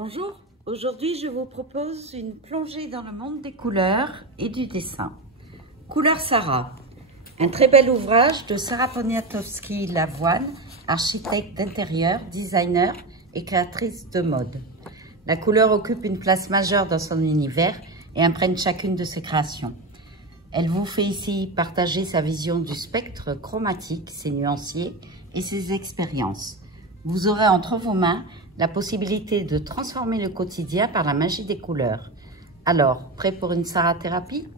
Bonjour, aujourd'hui je vous propose une plongée dans le monde des couleurs et du dessin. Couleurs Sarah, un très bel ouvrage de Sarah Poniatowski-Lavoine, architecte d'intérieur, designer et créatrice de mode. La couleur occupe une place majeure dans son univers et imprègne chacune de ses créations. Elle vous fait ici partager sa vision du spectre chromatique, ses nuanciers et ses expériences. Vous aurez entre vos mains la possibilité de transformer le quotidien par la magie des couleurs. Alors, prêt pour une Sarah-thérapie?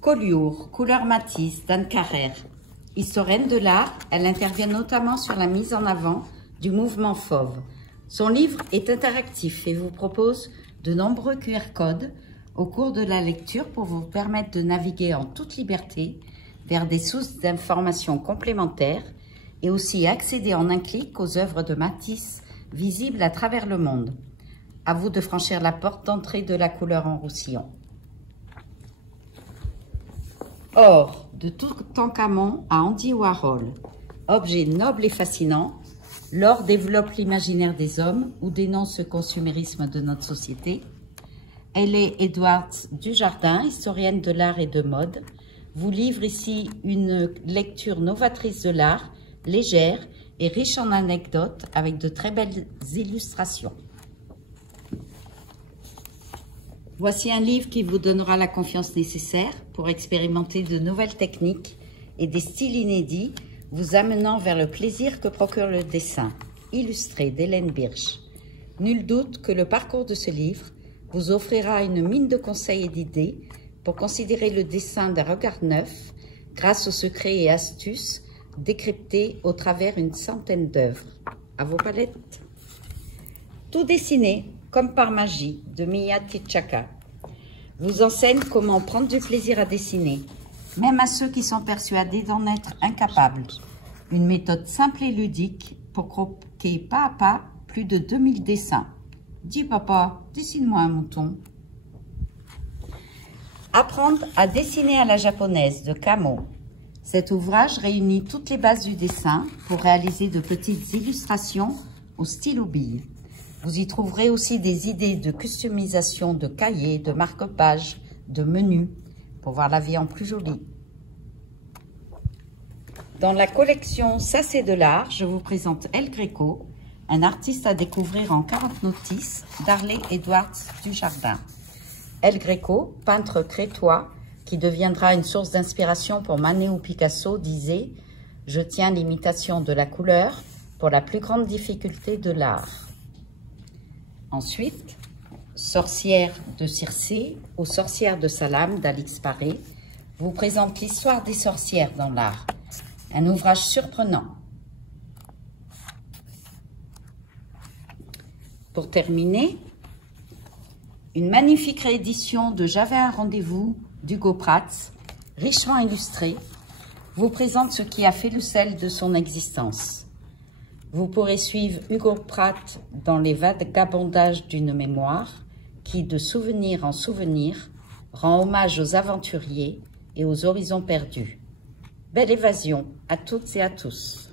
Collioure, couleur Matisse, d'Anne Carrère. Historienne de l'art, elle intervient notamment sur la mise en avant du mouvement fauve. Son livre est interactif et vous propose de nombreux QR codes au cours de la lecture pour vous permettre de naviguer en toute liberté vers des sources d'informations complémentaires et aussi accéder en un clic aux œuvres de Matisse visibles à travers le monde. À vous de franchir la porte d'entrée de la couleur en Roussillon. Or, de Toutankhamon à Andy Warhol, objet noble et fascinant, l'or développe l'imaginaire des hommes ou dénonce le consumérisme de notre société. Elle est Edwards Dujardin, historienne de l'art et de mode, vous livre ici une lecture novatrice de l'art, légère et riche en anecdotes avec de très belles illustrations. Voici un livre qui vous donnera la confiance nécessaire pour expérimenter de nouvelles techniques et des styles inédits, vous amenant vers le plaisir que procure le dessin, illustré d'Hélène Birch. Nul doute que le parcours de ce livre vous offrira une mine de conseils et d'idées pour considérer le dessin d'un regard neuf grâce aux secrets et astuces décryptés au travers une centaine d'œuvres. À vos palettes. Tout dessiné, comme par magie, de Mia Tichaka, vous enseigne comment prendre du plaisir à dessiner, même à ceux qui sont persuadés d'en être incapables. Une méthode simple et ludique pour croquer pas à pas plus de 2000 dessins. Dis papa, dessine-moi un mouton. Apprendre à dessiner à la japonaise de Kamo. Cet ouvrage réunit toutes les bases du dessin pour réaliser de petites illustrations au stylo bille. Vous y trouverez aussi des idées de customisation de cahiers, de marque-pages, de menus, pour voir la vie en plus jolie. Dans la collection Ça c'est de l'art, je vous présente El Greco, un artiste à découvrir en 40 notices d'Harley Edwards Dujardin. El Greco, peintre crétois, qui deviendra une source d'inspiration pour Manet ou Picasso, disait « Je tiens l'imitation de la couleur pour la plus grande difficulté de l'art ». Ensuite, Sorcière de Circé ou Sorcière de Salem d'Alix Paré vous présente l'histoire des sorcières dans l'art, un ouvrage surprenant. Pour terminer, une magnifique réédition de J'avais un rendez-vous d'Hugo Pratt, richement illustré, vous présente ce qui a fait le sel de son existence. Vous pourrez suivre Hugo Pratt dans les vagabondages d'une mémoire qui, de souvenir en souvenir, rend hommage aux aventuriers et aux horizons perdus. Belle évasion à toutes et à tous.